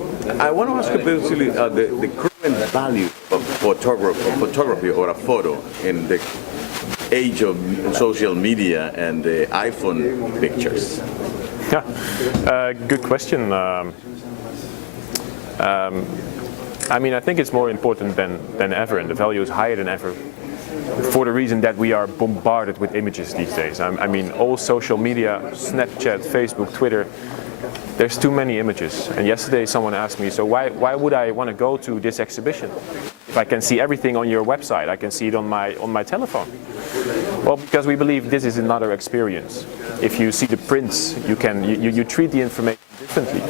I want to ask you basically the current value of photography or a photo in the age of social media and the iPhone pictures. Yeah, good question. I mean, I think it's more important than ever, and the value is higher than ever, for the reason that we are bombarded with images these days. I mean, all social media, Snapchat, Facebook, Twitter, there's too many images. And yesterday someone asked me, so why would I want to go to this exhibition? If I can see everything on your website, I can see it on my telephone. Well, because we believe this is another experience. If you see the prints, you treat the information differently.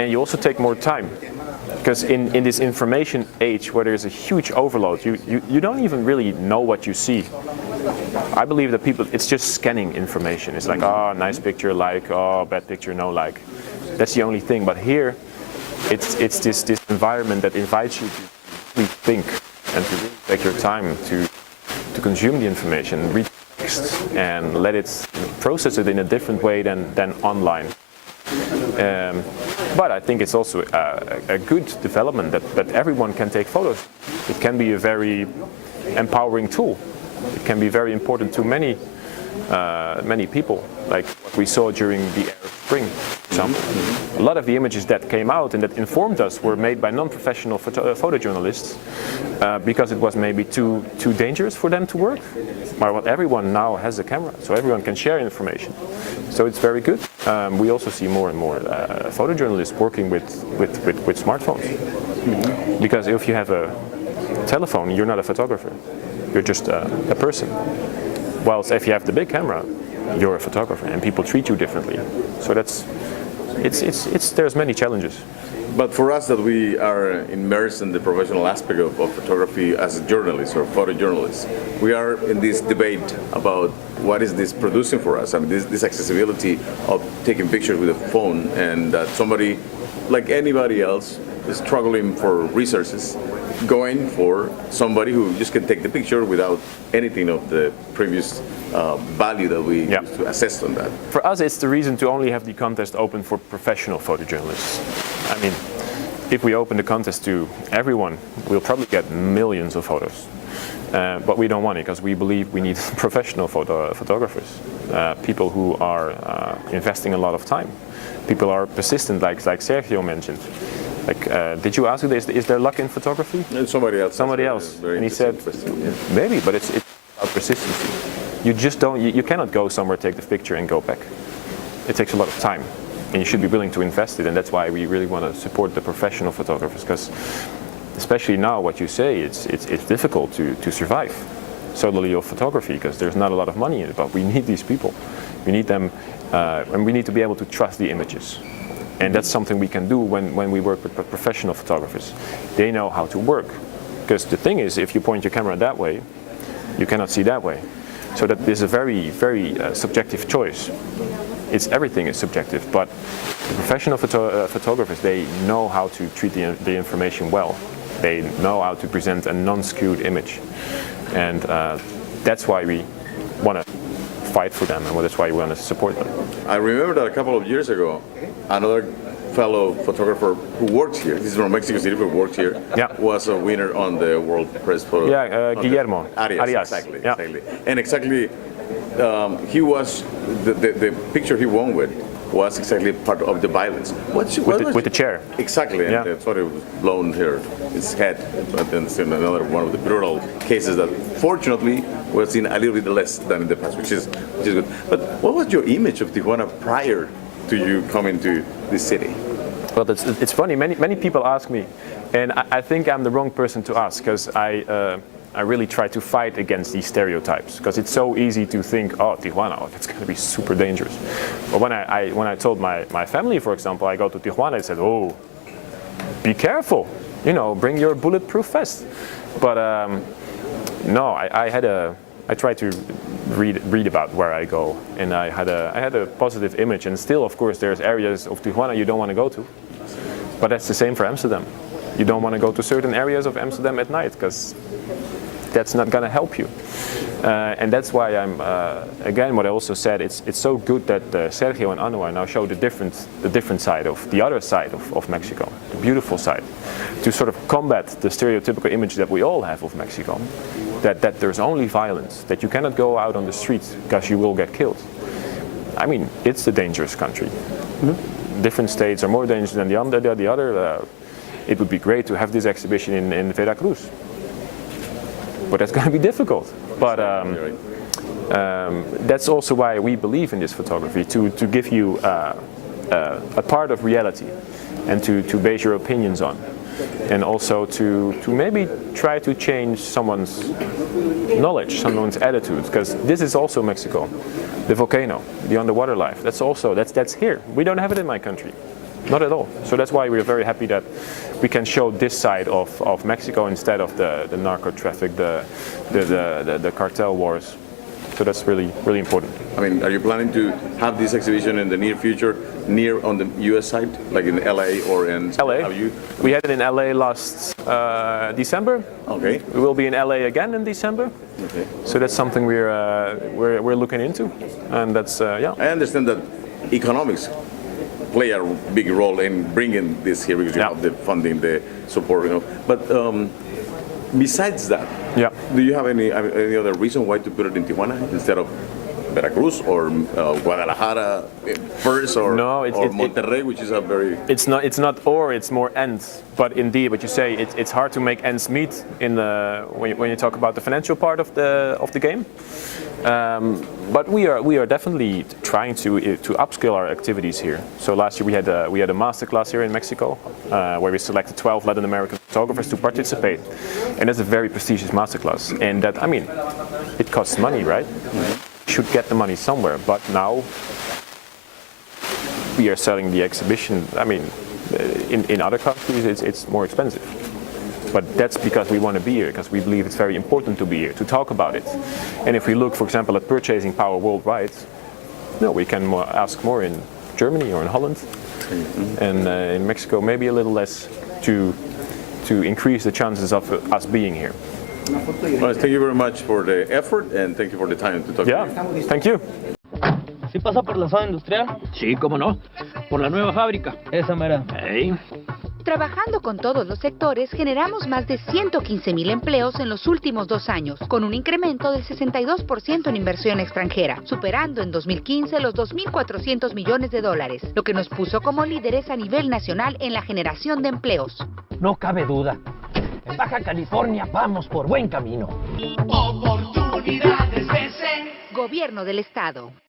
And you also take more time. Because in this information age where there's a huge overload, you don't even really know what you see. I believe that it's just scanning information. It's like, oh, nice picture, like, oh, bad picture, no like. That's the only thing. But here, it's this environment that invites you to really think and to really take your time to consume the information, read text, and let it process it in a different way than online. But I think it's also a good development that everyone can take photos. It can be a very empowering tool. It can be very important to many people, like what we saw during the Arab Spring, for example. A lot of the images that came out and that informed us were made by non-professional photojournalists because it was maybe too dangerous for them to work. But everyone now has a camera, so everyone can share information. So it's very good. We also see more and more photojournalists working with smartphones. Because if you have a telephone, you're not a photographer. You're just a person. Whilst if you have the big camera, you're a photographer, and people treat you differently. So there's many challenges. But for us that we are immersed in the professional aspect of photography as journalists or photojournalists, we are in this debate about what is this producing for us. I mean, this accessibility of taking pictures with a phone, and that somebody, like anybody else, is struggling for resources, going for somebody who just can take the picture without anything of the previous value that we used to assess on that. For us, it's the reason to only have the contest open for professional photojournalists. I mean, if we open the contest to everyone, we'll probably get millions of photos. But we don't want it because we believe we need professional photographers, people who are investing a lot of time. People are persistent, like Sergio mentioned. Like, did you ask this? Is there luck in photography? Somebody else. Somebody else. And he said, maybe, but it's about persistency. You just don't. You cannot go somewhere, take the picture, and go back. It takes a lot of time, and you should be willing to invest it. And that's why we really want to support the professional photographers, because especially now, what you say, it's difficult to survive solely of photography because there's not a lot of money in it. But we need these people. We need them, and we need to be able to trust the images. And that's something we can do when we work with professional photographers. They know how to work. Because the thing is, if you point your camera that way, you cannot see that way. So that is a very, very subjective choice. Everything is subjective, but the professional photographers, they know how to treat the information well. They know how to present a non-skewed image. And that's why we want to fight for them, and that's why we want to support them. I remember that a couple of years ago, another fellow photographer who works here, this is from Mexico City, but worked here, was a winner on the World Press Photo. Yeah, Guillermo Arias. Exactly. And exactly, he was, the picture he won with was exactly part of the violence. With the chair. Exactly, and that's what it was blown here, his head. But then it's another one of the brutal cases that fortunately we've seen a little bit less than in the past, which is good. But what was your image of Tijuana prior to you coming to this city? Well, it's funny, many people ask me, and I think I'm the wrong person to ask, because I really try to fight against these stereotypes, because it's so easy to think, oh, Tijuana, that's going to be super dangerous. But when I told my family, for example, I go to Tijuana, they said, oh, be careful, bring your bulletproof vest. But no, I try to read about where I go, and I had a positive image. And still, of course, there's areas of Tijuana you don't want to go to. But that's the same for Amsterdam. You don't want to go to certain areas of Amsterdam at night, because that's not going to help you. And that's why I'm, again, what I also said, it's so good that Sergio and Anwar now show the different side of, the other side of Mexico, the beautiful side, to sort of combat the stereotypical image that we all have of Mexico, that there's only violence, that you cannot go out on the streets because you will get killed. I mean, it's a dangerous country. Different states are more dangerous than the other. It would be great to have this exhibition in Veracruz, but that's going to be difficult. But that's also why we believe in this photography, to give you a part of reality and to base your opinions on. And also to maybe try to change someone's knowledge, someone's attitude, because this is also Mexico. The volcano, the underwater life, that's here. We don't have it in my country, not at all. So that's why we're very happy that we can show this side of Mexico instead of the narco traffic, the cartel wars. So that's really, really important. I mean, are you planning to have this exhibition in the near future, near on the U.S. side, like in LA or in LA? We had it in LA last December. Okay. We will be in LA again in December. Okay. So that's something we're looking into, and that's yeah. I understand that economics play a big role in bringing this here because you have the funding, the support, you know. But besides that, do you have any other reason why to put it in Tijuana instead of Veracruz or Guadalajara first, or Monterrey, which is a very... It's not or, it's more and. But indeed, what you say, it's hard to make ends meet in when you talk about the financial part of the game. But we are definitely trying to upscale our activities here. So last year we had a masterclass here in Mexico where we selected 12 Latin American photographers to participate, and that's a very prestigious masterclass. And that, I mean, it costs money, right? Should get the money somewhere, but now we are selling the exhibition. I mean, in other countries it's more expensive, but that's because we want to be here, because we believe it's very important to be here, to talk about it. And if we look, for example, at purchasing power worldwide, no, we can ask more in Germany or in Holland, and in Mexico maybe a little less, to increase the chances of us being here. Well, thank you very much for the effort, and thank you for the time to talk to you. Thank you. ¿Sí pasa por la zona industrial? Sí, cómo no. Por la nueva fábrica. Esa mera. Hey. Trabajando con todos los sectores, generamos más de 115,000 empleos en los últimos 2 años, con un incremento del 62% en inversión extranjera, superando en 2015 los $2,400 millones, lo que nos puso como líderes a nivel nacional en la generación de empleos. No cabe duda. En Baja California vamos por buen camino. Gobierno del Estado.